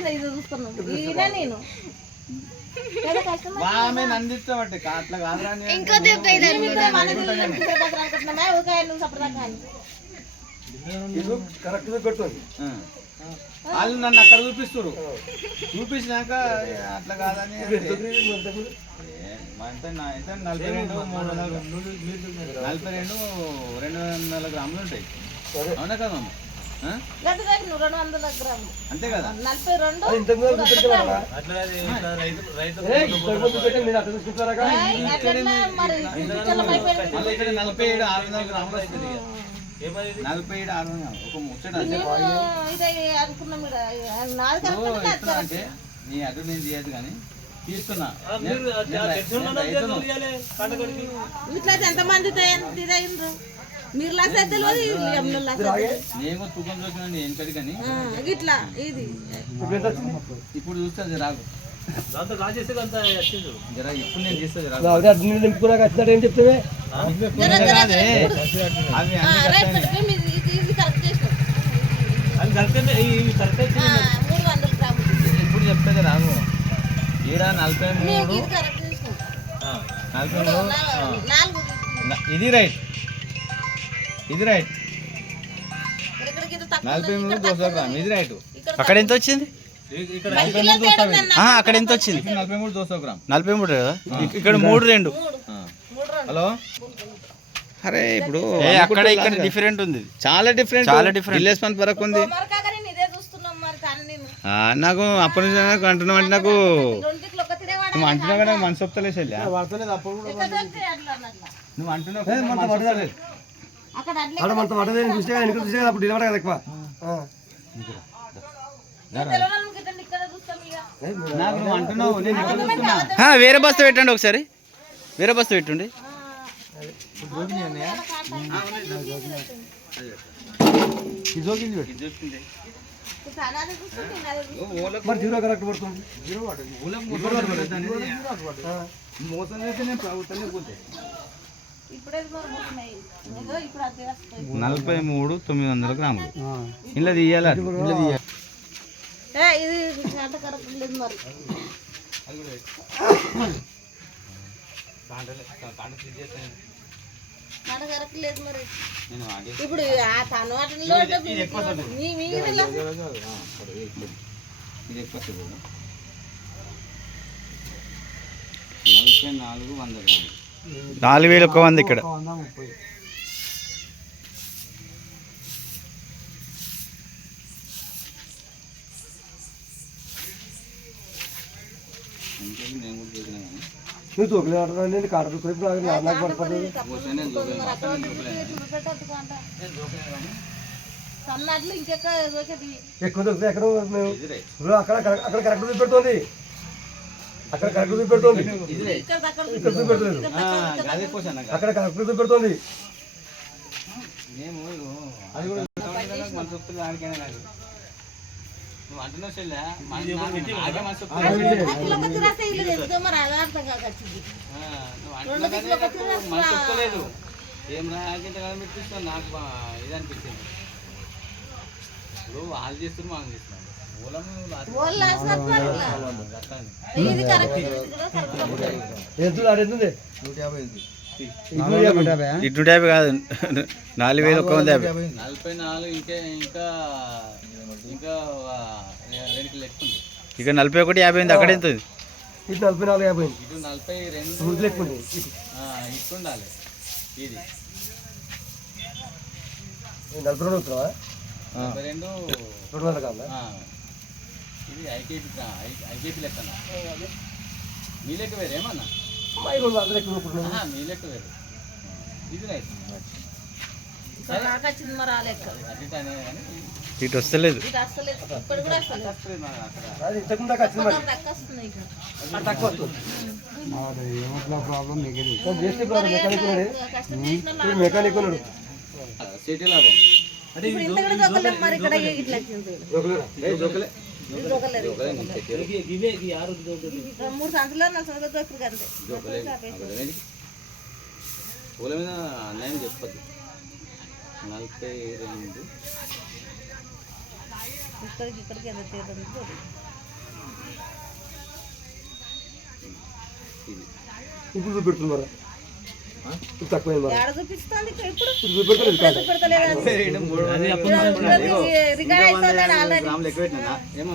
ఇది చూస్తున్నాను నేను ఇంకో దెబ్బ కరెక్ట్ పెట్టుకోండి. వాళ్ళు నన్ను అక్కడ చూపిస్తారు, చూపించినాక అట్లా కాదని 42 గ్రాములు ఉంటాయి. అవునా కదా? అంతే కదా? 47,600 గ్రాములు వస్తుంది. 47,600 ఒక ముచ్చట అంటే నీ అటు నేను చేయదు కానీ తీసుకున్నా. ఇట్లయితే ఎంత మంది మీరు నేను తూకం చూసిన ఏంటది కానీ ఇట్లా ఇది ఇప్పుడు చూస్తే రాకు జరా ఇప్పుడు నేను చేస్తే ఏం చెప్తావే ఇప్పుడు చెప్పేది రాగు. ఈడ 43 ఇది రైట్, ఇది రైట్. 43 200 గ్రాములు ఇది రైట్. అక్కడ ఎంత వచ్చింది? అక్కడ ఎంత వచ్చింది? 43 200 గ్రాములు. 43 కదా, ఇక్కడ 3 2. హలో అరే ఇప్పుడు అక్కడ ఇక్కడ డిఫరెంట్ ఉంది, చాలా డిఫరెంట్, చాలా డిఫరెంట్. విలేజ్ మంత్ వరకు ఉంది. నాకు అప్పటి నుంచి నాకు అంటున్నావు అంటే నాకు నువ్వు అంటున్నావు కదా మనసు ఒప్పుతలేదు చెల్లి. నువ్వు అంటున్నావు నాకు నువ్వు అంటున్నావు. వేరే బస్సు పెట్టండి ఒకసారి, వేరే బస్సు పెట్టండి. మరి జీరో కరెక్ట్ పడుతుంది. మోసం చేస్తే నేను ప్రభుత్వాన్ని పోతే 43,900 గ్రాములు ఇలా తీయాలి. ఇది కరెక్ట్ లేదు మరి. కరెక్ట్ లేదు మరి. ఇప్పుడు తను వాటిలో ఇది ఎక్కువ 44,100 గ్రాములు. 4,100 ఇక్కడ. నువ్వు తోకలేదు కాటలు నాకు పడుతుంది. ఎక్కువ దొరికితే ఎక్కడ అక్కడ అక్కడ కరెక్ట్ చూపెడుతుంది, అక్కడ కరెక్ట్ చూపెడుతుంది, ఇక్కడ చూపెడుతుంది, అక్కడ కరెక్ట్ చూపెడుతుంది. నువ్వు అంటున్నావు చెల్లె ఏం రాకంటే కదా పెట్టిస్తావు. నాకు ఇది అనిపించింది. ఇప్పుడు వాళ్ళు చేస్తున్నారు మనం చేస్తున్నాం. ఇటు 150 కాదు, 4,150. 44 ఇంకా 2 కిలో ఎక్కువ ఉంది. ఇక 41,50 ఉంది. అక్కడ ఎంత ఉంది? ఇటు 44,50. ఇటు 42 ఎక్కువ ఇటు ఉండాలి. ఇది 42 అవుతావా? 42 200 కాదా? ఇది ఐకేపీ లెక్క. మీ లెక్క వేరు ఏమన్నా? మీ లెక్క వేరు. ఇది రైట్. ఇటు వస్తలేదు. మెకానిక్ ఉన్నాడు. సిటీ లాభం అంటే 3 సంచులు పూల మీద అన్యాయం చెప్పద్దు. 42 ఇక్కడికి ఇక్కడికి ఎంత తేడా ఉంది చూడు. ఇప్పుడు చూపెడుతుంది మరి ఇప్పుడు తక్కువైంది మరి ఏడ చూపిస్తుంది ఇక్కడ ఇప్పుడు ఇప్పుడు చూపెడతలేదు కాదు చూపెడతలేదు అది అప్పుడు రికార్డ్ అవుతుంది ఆల్రెడీ.